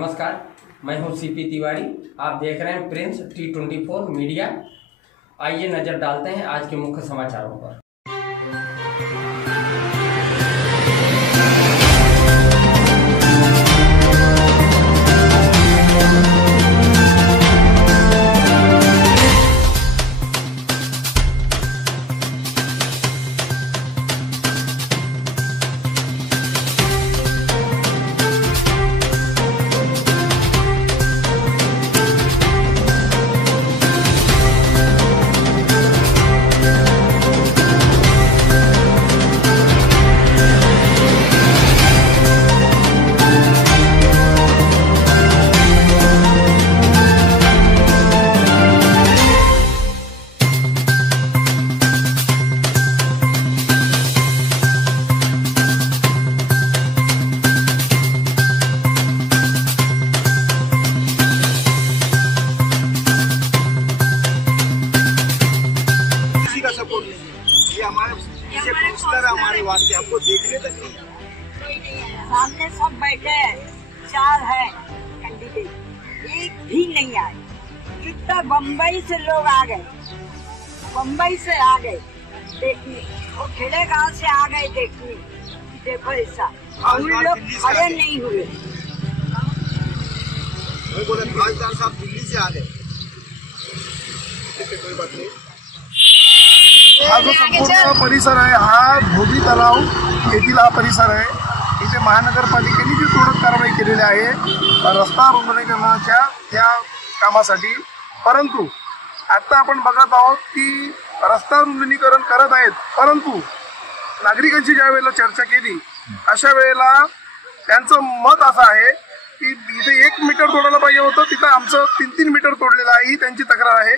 नमस्कार, मैं हूं सीपी तिवारी। आप देख रहे हैं प्रिंस T24 मीडिया। आइए नजर डालते हैं आज के मुख्य समाचारों पर। ये हमारे पीछे पोस्टर है, हमारी बात के हमको देखने तक नहीं। सामने सब बैठे हैं, 4 है कैंडिडेट, एक भी नहीं आए। कितना बम्बई से लोग आ गए, बम्बई से आ गए देखने, और खेड़े गांव से आ गए देखने। देखो ऐसा, और उन लोग खड़े नहीं हुए। वो बोले तहसीलदार साहब दिल्ली से आ गए। कोई बात नहीं। हा जो संपूर्ण परिसर आहे हा भोगी तलाव येथील हा परिसर आहे। इथे महानगरपालिकेने जी तोडक कारवाई केलेली आहे रस्ता रुंदीकरणाच्या त्या कामासाठी, परंतु आता आपण बघत आहोत की रस्ता रुंदीकरण करत आहेत, परंतु नागरिकांची ज्या वेळेला चर्चा केली अशा वेळेला त्यांचं मत असं आहे की इथे 1 मीटर तोडायला पाहिजे होतं, तिथं आमचं 3-3 मीटर तोडलेलं आहे, ही त्यांची तक्रार आहे।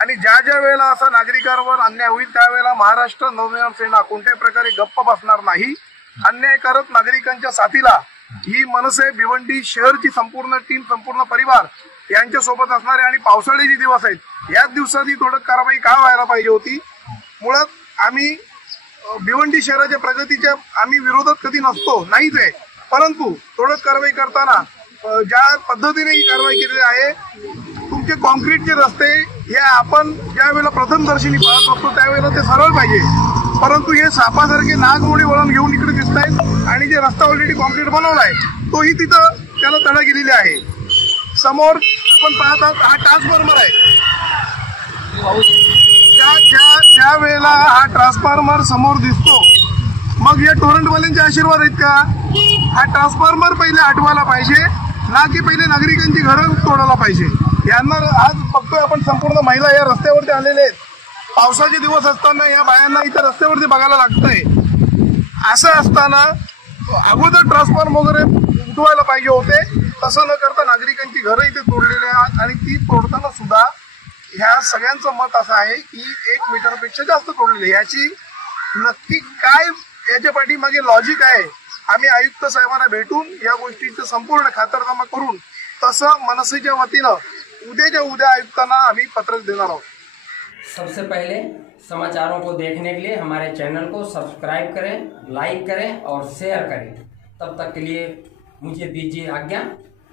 आणि ज्या ज्या वेळेला असा नागरिकांवर अन्याय होईल त्यावेळेला महाराष्ट्र नवनिर्माण सेना कोणत्याही प्रकारे गप्प बसणार नाही। अन्याय करत नागरिकांच्या साथीला ही मनसे भिवंडी शहरची संपूर्ण टीम, संपूर्ण परिवार यांच्या सोबत असणार आहे। आणि पावसाळ्याचे दिवस आहेत, याच दिवसात ही तोडक कारवाई का व्हायला पाहिजे होती। मुळात आम्ही भिवंडी शहराच्या प्रगतीच्या आम्ही विरोधात कधी नसतो, नाहीच आहे, परंतु तोडक कारवाई करताना ज्या पद्धतीने ही कारवाई केलेली आहे, तुमचे कॉन्क्रीटचे रस्ते हे आपण ज्या वेळेला प्रथमदर्शनी पाहत असतो त्यावेळेला ते सरळ पाहिजे, परंतु हे सापासारखे नागमोडी वळण घेऊन इकडे दिसत आहेत। आणि जे रस्ता ऑलरेडी कॉन्क्रीट बनवलाय तोही तिथं त्याला तडा गेलेली आहे। समोर आपण पाहतात हा ट्रान्सफॉर्मर आहे, ज्या वेळेला हा ट्रान्सफॉर्मर समोर दिसतो मग या टोरंटवाल्यांचे आशीर्वाद आहेत का? हा ट्रान्सफॉर्मर पहिले हटवायला पाहिजे, ना की पहिले नागरिकांची घरं तोडायला पाहिजे। यांना आज बघतोय आपण संपूर्ण महिला या रस्त्यावरती आलेले आहेत। पावसाचे दिवस असताना या बायांना इथे रस्त्यावरती बघायला लागतंय। असं असताना अगोदर ट्रान्सफॉर्मर वगैरे उठवायला पाहिजे होते, तसं न करता नागरिकांची घरं इथे तोडलेली आहेत। आणि ती तोडताना सुद्धा ह्या सगळ्यांचं मत असं आहे की 1 मीटरपेक्षा जास्त तोडलेली। याची नक्की काय याच्या पाठीमागे लॉजिक आहे, आम्ही आयुक्त साहेबांना भेटून या गोष्टीचं संपूर्ण खातरजमा करून तसं मनसेच्या वतीनं उद्याच्या उद्या आयुक्तांना आम्ही पत्र देणार आहोत। सबसे पहले समाचारों को देखने के लिए हमारे चैनल को सब्सक्राइब करें, लाइक करें और शेयर करें। तब तक के लिए मुझे दीजिए आज्ञा।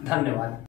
धन्यवाद।